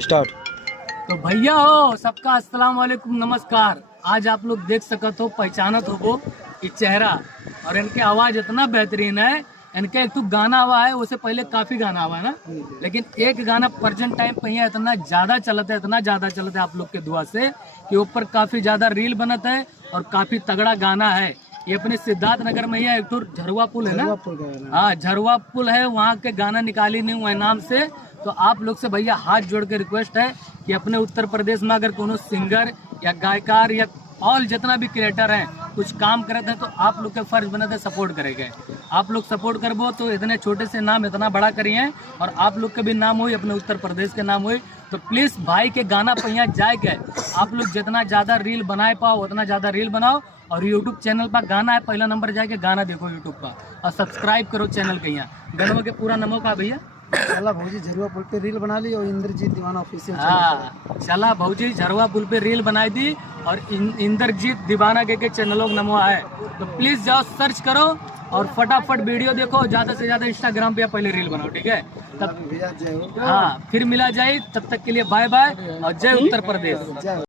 Start. तो भैया हो सबका अस्सलाम वालेकुम, नमस्कार। आज आप लोग देख सकत हो, पहचानत हो कि चेहरा और इनके आवाज इतना बेहतरीन है। इनके एक तो गाना हुआ है, उससे पहले काफी गाना हुआ है ना, लेकिन एक गाना प्रेजेंट टाइम पे यहाँ इतना ज्यादा चलता है, इतना ज्यादा चलता है आप लोग के दुआ से कि ऊपर काफी ज्यादा रील बनत है और काफी तगड़ा गाना है। ये अपने सिद्धार्थ नगर में ही एक तो झरवा पुल है ना, हाँ झरवा पुल है, वहाँ के गाना निकाली नहीं हुआ नाम से। तो आप लोग से भैया हाथ जोड़ के रिक्वेस्ट है कि अपने उत्तर प्रदेश में अगर कोनो सिंगर या गायकार या ऑल जितना भी क्रिएटर है कुछ काम करते हैं तो आप लोग के फर्ज बनते सपोर्ट करेंगे। आप लोग सपोर्ट करबो तो इतने छोटे से नाम इतना बड़ा करिए और आप लोग के भी नाम हुई, अपने उत्तर प्रदेश के नाम हुई। तो प्लीज भाई के गाना पर यहाँ जाए के आप लोग जितना ज्यादा रील बनाए पाओ उतना ज्यादा रील बनाओ। और यूट्यूब चैनल पर गाना है, पहला नंबर जाके गाना देखो यूट्यूब पर और सब्सक्राइब करो चैनल के। यहाँ गनवा के पूरा नमो का भैया चला भौजी झरुआ पुल पे रील बना ली और इंद्रजीत दीवाना ऑफिशियल। हाँ चला भौजी झरवा पुल पे रील बनाई दी और इंद्रजीत दीवाना के चैनलों का नमो है। तो प्लीज जाओ सर्च करो और फटाफट वीडियो देखो, ज्यादा से ज्यादा इंस्टाग्राम पे पहले रील बनाओ, ठीक है? तब हाँ फिर मिला जाए, तब तक के लिए बाय बाय और जय उत्तर प्रदेश।